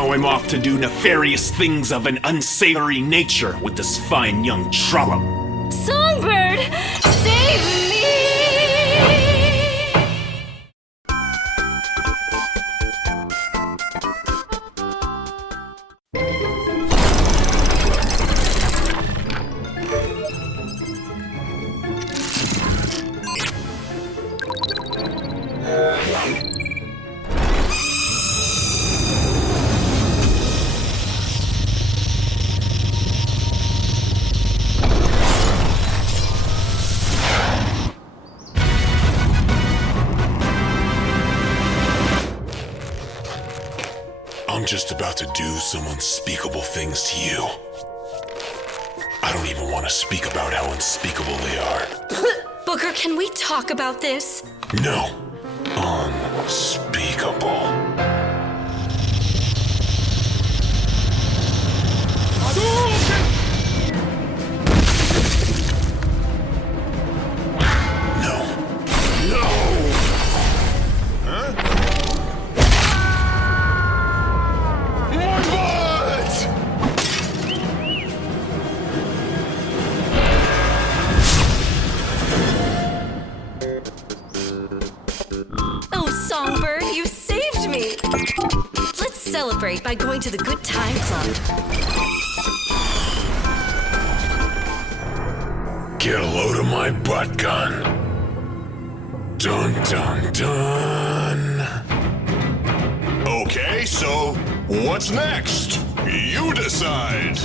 now I'm off to do nefarious things of an unsavory nature with this fine young trollop. Songbird, save me! I'm just about to do some unspeakable things to you. I don't even want to speak about how unspeakable they are. Booker, can we talk about this? No. Unspeakable. No. No! Huh? My butt! Oh, Songbird, you saved me! Let's celebrate by going to the Good Time Club. Get a load of my butt gun. Dun dun dun. Okay, so what's next? You decide.